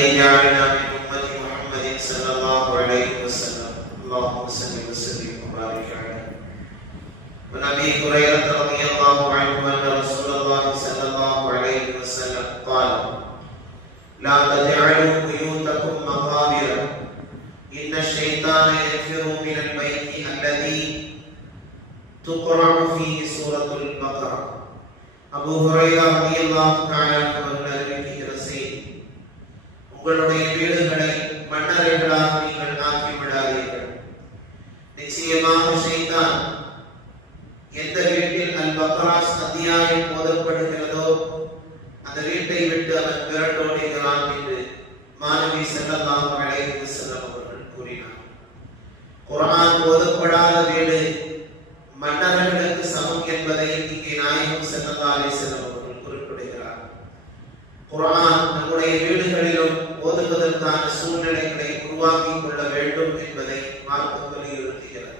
الذي جعلنا من أمة محمد صلى الله عليه وسلم اللهم صل وسلم وبارك عليه. وعن أبي هريرة رضي الله عنه أن رسول الله صلى الله عليه وسلم قال: لا تجعلوا بيوتكم مقابر إن الشيطان ينفر من البيت الذي تقرأ فيه سورة البقرة. Abu Hurairah ரலியல்லாஹு தஆலா அவர்கள் அறிவிக்கிற செய்தி: உங்களுடைய வீடுகளை மண்ணறைகளாக நீங்கள் ஆக்கி விடாதீர்கள். நிச்சயமாக ஷைத்தான் எந்த வீட்டில் அல் பக்ரா அத்தியாயம் ஓதப்படுகிறதோ அந்த வீட்டை விட்டு அவன் விரட்டோடுகிறான் என்று மாணவி ஸல்லல்லாஹு அலைஹி வஸல்லம் அவர்கள் கூறினார். குர்ஆன் ஓதப்படாத வீடு மன்னர்களுக்கு சமம் என்பதை இங்கே நாயகம் ஸல்லல்லாஹு அலைஹி வஸல்லம் அவர்கள் குறிப்பிடுகிறார். குர்ஆன் நம்முடைய வீடுகளிலும் ஓதுவதற்கான சூழ்நிலைகளை உருவாக்கிக் கொள்ள வேண்டும் என்பதை மார்க்கம் வலியுறுத்துகிறது.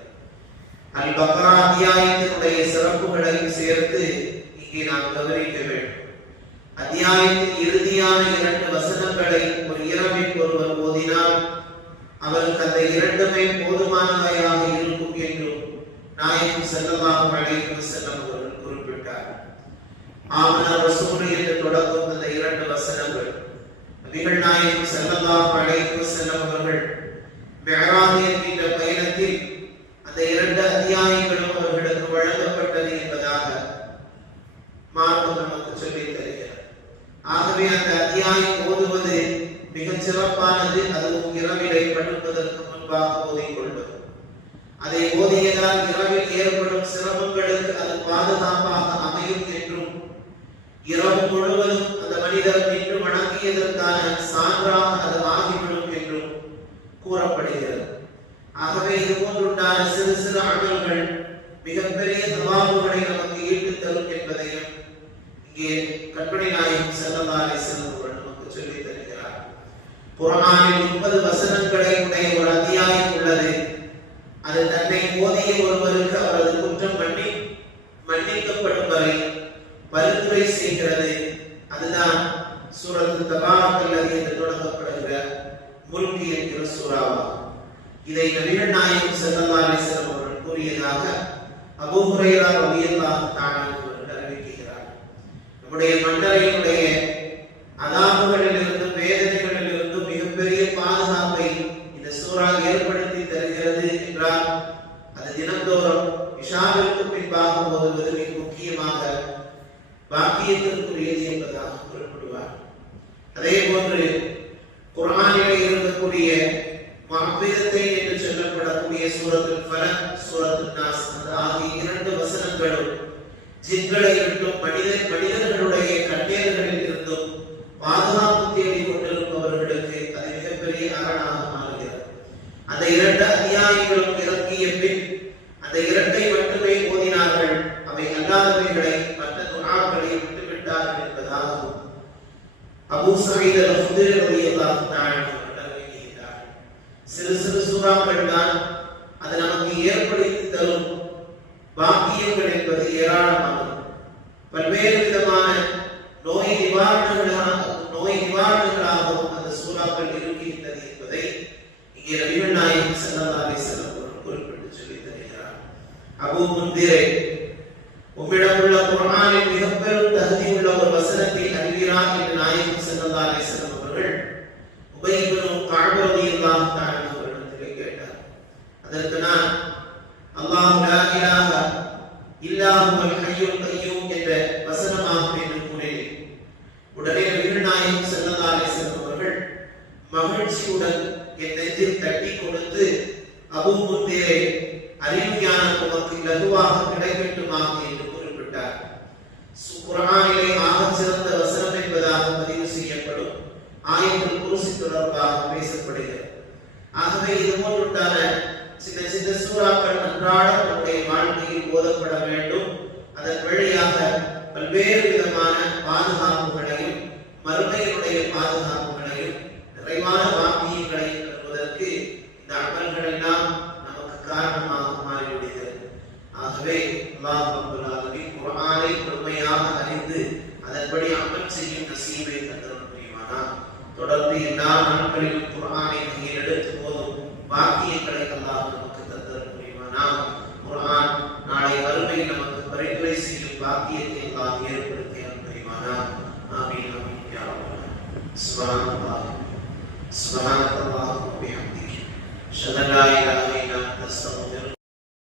அல் பக்ரா அத்தியாயத்தினுடைய சிறப்புகளையும் சேர்த்து இங்கே நாம் கவனிக்க வேண்டும். அத்தியாயத்தின் இறுதியான 2 வசனங்களை ஒரு இரவில் ஒருவர் ஓதினால் அவருக்கு அந்த இரண்டுமே போதுமானவையாக இருக்கும் என்றும் நாயகம் ஸல்லல்லாஹு அலைஹி வஸல்லம் அவர்கள் குறிப்பிட்டார். ஆமன ரசூல் என்று தொடங்கும் அந்த 2 வசனங்கள் நபிகள் நாயகம் ஸல்லல்லாஹு அலைஹி வஸல்லம் அவர்கள் மிஅராஜ் என்கிற பயணத்தில் அந்த 2 அத்தியாயங்களும் அவர்களுக்கு வழங்கப்பட்டது என்பதாக மார்க்கம் நமக்கு சொல்லித் தருகிறது. ஆகவே அந்த அத்தியாயம் ஓதுவது மிகச் சிறப்பானது. அதுவும் இரவிலை படுப்பதற்கு முன்பாக ஓதிக்கொள்வது. அதை ஓதியதால் இரவில் ஏற்படும் சிரமங்களுக்கு அது பாதுகாப்பாக அமையும் என்றும் இரவு முழுவதும் அந்த மனிதர் நின்று வணங்கியதற்கான சான்றாக அது ஆகிவிடும் என்றும் கூறப்படுகிறது. ஆகவே இது போன்றுண்டான சிறு சிறு அமல்கள் மிகப்பெரிய தவாபுகளை நமக்கு ஈட்டுத் தரும் என்பதையும் இங்கே கற்பனை நாயகம் ஸல்லல்லாஹு அலைஹி வஸல்லம் அவர்கள் நமக்கு சொல்லித் தருகிறார். குர்ஆனில் 30 வசனங்களை உடைய ஒரு அத்தியாயம் உள்ளது. அது தன்னை ஓதிய ஒருவருக்கு அவரது குற்றம் மன்னிக்கப்படும் வரை பரிந்துரை செய்கிறது. அதுதான் சூரத்து தபாரக் அல்லதி என்று தொடங்கப்படுகிற முல்க் என்கிற சூறாவாகும். இதை நபிகள் நாயகம் ஸல்லல்லாஹு அலைஹி வஸல்லம் அவர்கள் கூறியதாக அபூ ஹுரைரா ரலியல்லாஹு தஆலா அவர்கள் அறிவிக்கிறார். நம்முடைய மன்னரையினுடைய அதாபுகளிலிருந்தும் வேதனைகளிலிருந்தும் மிகப்பெரிய பாதுகாப்பை இந்த சூரா ஏற்படுத்தி தருகிறது என்றால் அது தினந்தோறும் இஷாவிற்கு பின்பாக ஓதுவது மிக முக்கியமாக பாக்கியத்திற்குரியது என்பதாக குறிப்பிடுவார். அதே போன்று குர்ஆனிலே இருக்கக்கூடிய மஹ்பிரத்தை என்று சொல்லப்படக்கூடிய சூரத்துல் ஃபலக், சூரத்துன் நாஸ் ஆகிய 2 வசனங்களும் ஜின்களை விட்டும் மனிதர்களுடைய கண்ணீர்களில் இருந்தும் பாதுகாப்பு தேடிக் கொண்டிருப்பவர்களுக்கு அது மிகப்பெரிய அரணாக மாறுகிறது. அந்த 2 அத்தியாயங்களும் இறங்கிய பின் அந்த 2ஐ மட்டுமே ஓதினார்கள். அவை அல்லாதவைகளை மற்ற துஆக்களை விட்டுவிட்டார்கள் என்பதாகும். அபூ ஸஈத் அல்-குத்ரி ரலியல்லாஹு தஆலா அறிவிக்கிறார். சிறு சிறு சூறாக்கள் தான் அது நமக்கு ஏற்படுத்தி தரும் பாக்கியங்கள் என்பது ஏராளமானது. பல்வேறு விதமான நோய் நிவாரணங்களாகவும் அந்த சூறாக்கள் இருக்கின்றது என்பதை இங்கே நபிகள் நாயகம் ஸல்லல்லாஹு அலைஹி வஸல்லம் அவர்கள் குறிப்பிட்டு சொல்லித் தருகிறார். அபூ முன்திரே, உம்மிடமுள்ள குர்ஆனில் மிக பெரும் தகுதியுள்ள ஒரு வசனத்தை அறிவீரா என்று நாயகம் ஸல்லல்லாஹு அலைஹி வஸல்லம் அவர்கள் உபை இப்னு கஅப் ரலியல்லாஹு தஆலா அவர்களிடத்தில் கேட்டார். அதற்கு நான் அல்லாஹ் லா இலாஹ இல்லா ஹுவல் ஹய்யுல் கய்யூம் என்ற வசனமாகும் என்று கூறினேன். உடனே நபிகள் நாயகம் ஸல்லல்லாஹு அலைஹி வஸல்லம் அவர்கள் மகிழ்ச்சியுடன் என் நெஞ்சில் தட்டி கொடுத்து, அபூ முன்திரே, அறிவு ஞானம் உமக்கு இலகுவாக கிடைக்கட்டுமாக என்று குறிப்பிட்டார். குர்ஆனிலே ஆகச் சிறந்த வசனம் என்பதாக பதிவு செய்யப்படும் ஆயத்துல் குர்சி தொடர்பாக பேசப்படுகிறது. ஆகவே இது போன்றுண்டான சின்ன சின்ன சூறாக்கள் அன்றாடம் நம்முடைய வாழ்க்கையில் ஓதப்பட வேண்டும். அதன் வழியாக பல்வேறு விதமான பாதுகாப்புகளையும் மறுமையினுடைய பாதுகாப்புகளையும் நிறைவான பாக்கியங்களையும் பெறுவதற்கு இந்த அமல்கள் எல்லாம் நமக்கு காரணமாக மாறிவிடுகிறது. ஆகவே அல்லாஹ் ரப்பல் ஆலமீன் குர்ஆனை முழுமையாக அறிந்து அதன்படி அமல் செய்யும் நசீபை தந்தருள்வானாக. தொடர்ந்து எல்லா நாட்களிலும் குர்ஆனை கையில் எடுத்து போதும் பாக்கியங்களை அல்லாஹ் நமக்கு தந்தர முடியுமானா குர்ஆன் நாளை மறுமையில் நமக்கு பரிந்துரை செய்யும் பாக்கியத்தை அல்லாஹ் ஏற்படுத்தி முடியுமானா ஆமீன் ஆமீன் யா ரப்பல் சுப்ஹானல்லாஹ் சுப்ஹானல்லாஹ்